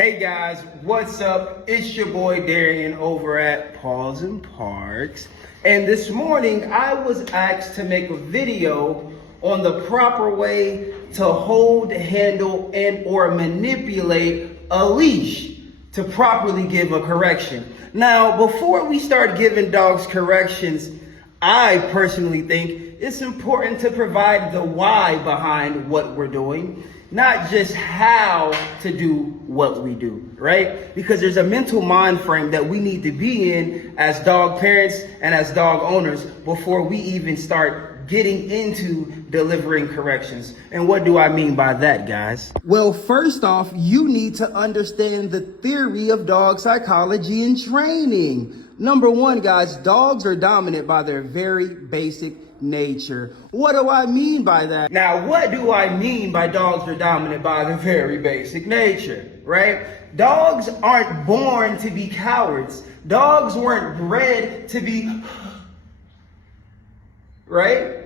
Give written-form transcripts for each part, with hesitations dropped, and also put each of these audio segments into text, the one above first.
Hey guys, what's up? It's your boy Darian over at Paws and Parks. And this morning I was asked to make a video on the proper way to hold, handle, and or manipulate a leash to properly give a correction. Now, before we start giving dogs corrections, I personally think it's important to provide the why behind what we're doing, not just how to do what we do, right? Because there's a mental mind frame that we need to be in as dog parents and as dog owners before we even start getting into delivering corrections. And what do I mean by that, guys? Well, first off, you need to understand the theory of dog psychology and training. Number one, guys, dogs are dominant by their very basic nature. What do I mean by that? Now, what do I mean by dogs are dominant by their very basic nature, right? Dogs aren't born to be cowards. Dogs weren't bred to be, right?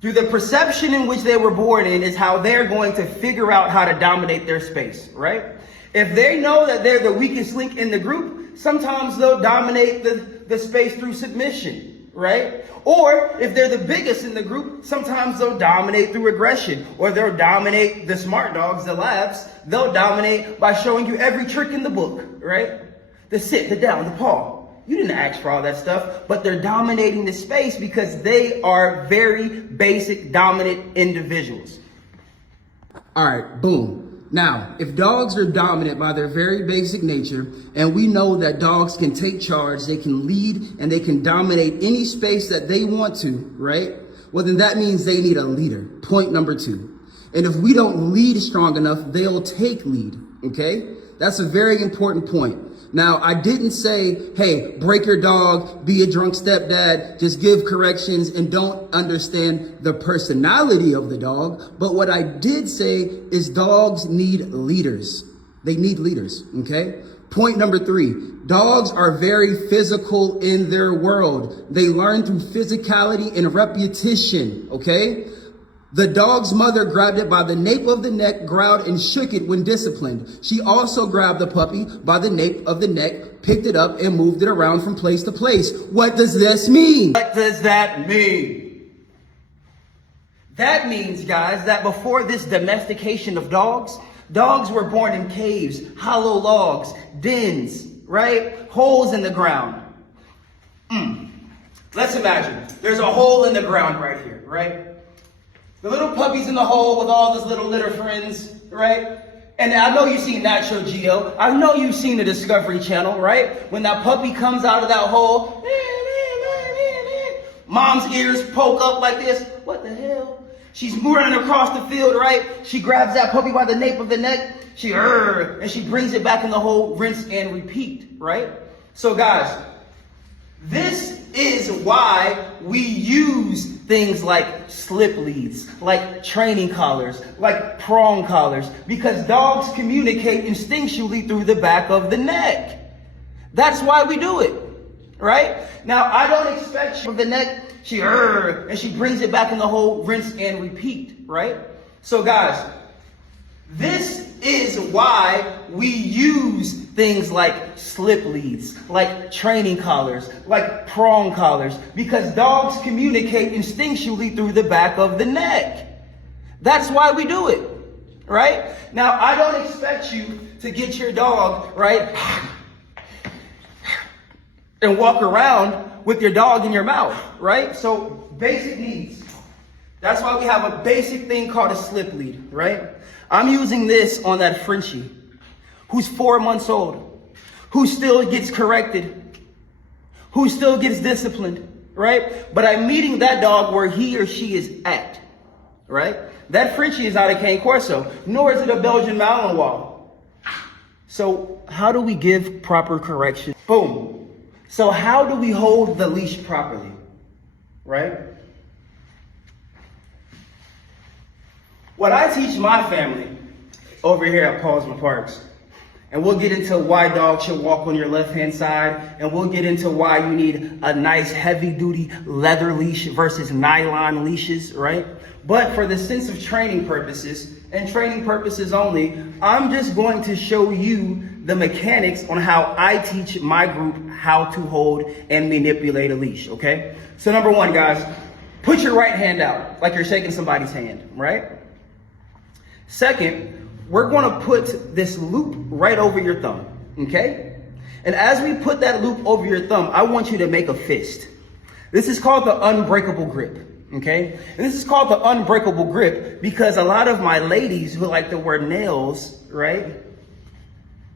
Through the perception in which they were born in is how they're going to figure out how to dominate their space, right? If they know that they're the weakest link in the group, sometimes they'll dominate the space through submission, right? Or if they're the biggest in the group, sometimes they'll dominate through aggression, or they'll dominate the smart dogs, the labs. They'll dominate by showing you every trick in the book, right? The sit, the down, the paw. You didn't ask for all that stuff, but they're dominating the space because they are very basic, dominant individuals. All right, boom. Now, if dogs are dominant by their very basic nature, and we know that dogs can take charge, they can lead, and they can dominate any space that they want to, right? Well, then that means they need a leader. Point number two. And if we don't lead strong enough, they'll take lead, okay? That's a very important point. Now, I didn't say, hey, break your dog, be a drunk stepdad, just give corrections and don't understand the personality of the dog. But what I did say is dogs need leaders. They need leaders, okay? Point number three, dogs are very physical in their world. They learn through physicality and repetition, okay? The dog's mother grabbed it by the nape of the neck, growled, and shook it when disciplined. She also grabbed the puppy by the nape of the neck, picked it up, and moved it around from place to place. What does this mean? What does that mean? That means, guys, that before this domestication of dogs, dogs were born in caves, hollow logs, dens, right? Holes in the ground. Let's imagine there's a hole in the ground right here, right? The little puppy's in the hole with all his little litter friends, right? And I know you've seen Nat Geo. I know you've seen the Discovery Channel, right? When that puppy comes out of that hole, mom's ears poke up like this. What the hell? She's running across the field, right? She grabs that puppy by the nape of the neck. And she brings it back in the hole, rinse and repeat, right? So guys, this is why we use things like slip leads, like training collars, like prong collars, because dogs communicate instinctually through the back of the neck. That's why we do it, right? Now, I don't expect from the neck, and she brings it back in the hole, rinse and repeat, right? So guys, this is why we use things like slip leads, like training collars, like prong collars, because dogs communicate instinctually through the back of the neck. That's why we do it, right? Now, I don't expect you to get your dog, right, and walk around with your dog in your mouth, right? So basic needs. That's why we have a basic thing called a slip lead, right? I'm using this on that Frenchie who's 4 months old, who still gets corrected, who still gets disciplined, right? But I'm meeting that dog where he or she is at, right? That Frenchie is not a Cane Corso, nor is it a Belgian Malinois. So how do we give proper correction? Boom. So how do we hold the leash properly, right? What I teach my family over here at Paws and Parks And we'll get into why dogs should walk on your left-hand side. And we'll get into why you need a nice heavy-duty leather leash versus nylon leashes, right? But for the sense of training purposes, and training purposes only, I'm just going to show you the mechanics on how I teach my group how to hold and manipulate a leash, okay? So number one, guys, put your right hand out like you're shaking somebody's hand, right? Second, we're going to put this loop right over your thumb, okay? And as we put that loop over your thumb, I want you to make a fist. This is called the unbreakable grip, okay? And this is called the unbreakable grip because a lot of my ladies who like to wear nails, right?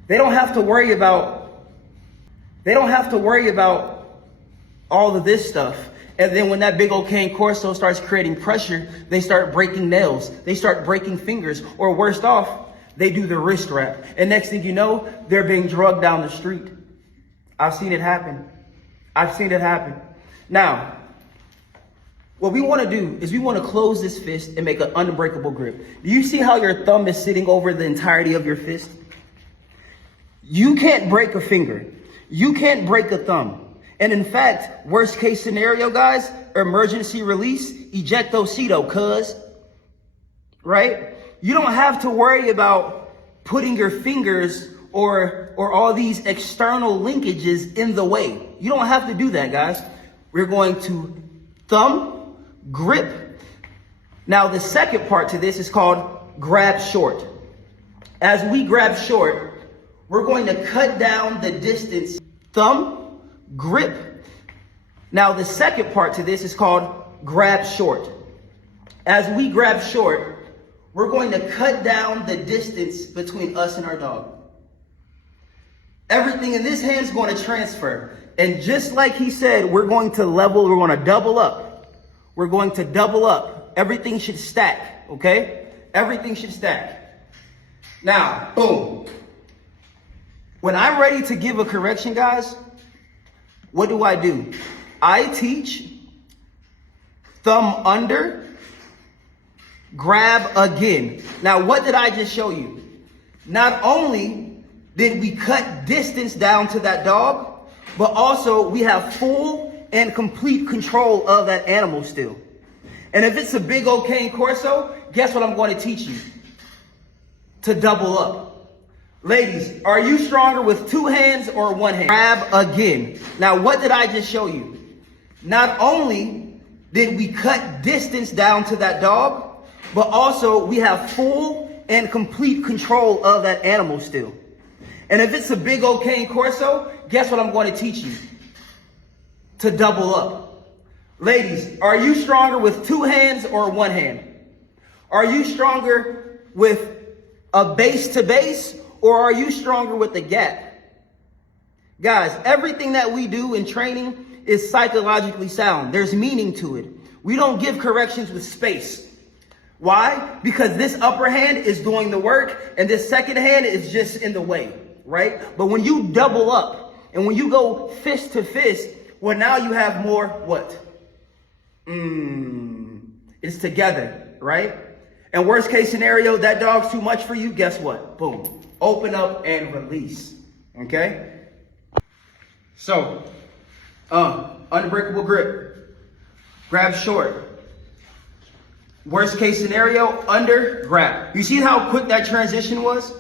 They don't have to worry about all of this stuff. And then when that big old cane corso starts creating pressure, they start breaking nails. They start breaking fingers. Or worst off, they do the wrist wrap. And next thing you know, they're being drugged down the street. I've seen it happen. Now, what we want to do is we want to close this fist and make an unbreakable grip. Do you see how your thumb is sitting over the entirety of your fist? You can't break a finger. You can't break a thumb. And in fact, worst case scenario, guys, emergency release, ejectocito, cuz, right? You don't have to worry about putting your fingers or all these external linkages in the way. You don't have to do that, guys. We're going to thumb, grip. Now, the second part to this is called grab short. As we grab short, we're going to cut down the distance, thumb, grip. Now, the second part to this is called grab short. As we grab short, we're going to cut down the distance between us and our dog. Everything in this hand is going to transfer. And just like he said, we're going to level, we're going to double up. We're going to double up. Everything should stack, okay? Everything should stack. Now, boom. When I'm ready to give a correction, guys, what do? I teach thumb under, grab again. Now, what did I just show you? Not only did we cut distance down to that dog, but also we have full and complete control of that animal still. And if it's a big old cane corso, guess what I'm going to teach you? To double up. Ladies, are you stronger with two hands or one hand? Grab again. Now, what did I just show you? Not only did we cut distance down to that dog, but also we have full and complete control of that animal still. And if it's a big old cane corso, guess what I'm going to teach you? To double up. Ladies, are you stronger with two hands or one hand? Are you stronger with a base to base? Or are you stronger with the gap? Guys, everything that we do in training is psychologically sound. There's meaning to it. We don't give corrections with space. Why? Because this upper hand is doing the work and this second hand is just in the way, right? But when you double up and when you go fist to fist, well, now you have more what? It's together, right? And worst case scenario, that dog's too much for you. Guess what? Boom. Open up and release. Okay? So, unbreakable grip. Grab short. Worst case scenario, under, grab. You see how quick that transition was?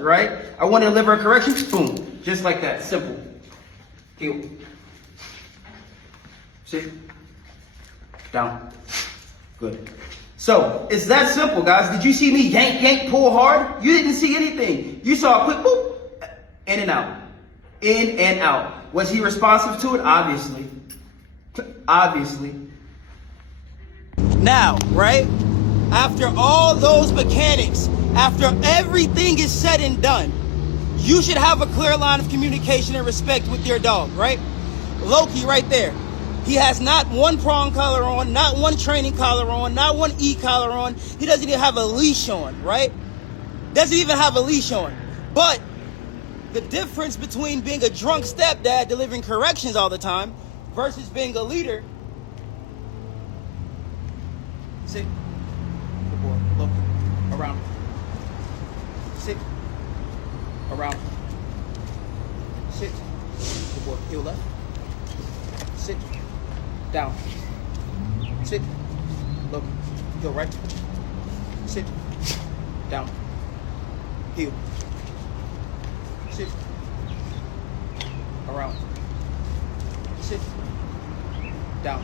Right? I want to deliver a correction. Boom. Just like that. Simple. Heel. Sit. Down. Good. So, it's that simple, guys. Did you see me yank, pull hard? You didn't see anything. You saw a quick boop, in and out. In and out. Was he responsive to it? Obviously. Now, right? After all those mechanics, after everything is said and done, you should have a clear line of communication and respect with your dog, right? Loki right there. He has not one prong collar on, not one training collar on, not one e-collar on. He doesn't even have a leash on, right? Doesn't even have a leash on. But the difference between being a drunk stepdad delivering corrections all the time versus being a leader. See? Good boy. Look. Around. Sit. Around. Sit. Good boy. Heel left. Sit. Down. Sit. Look. Heel right. Sit. Down. Heel. Sit. Around. Sit. Down.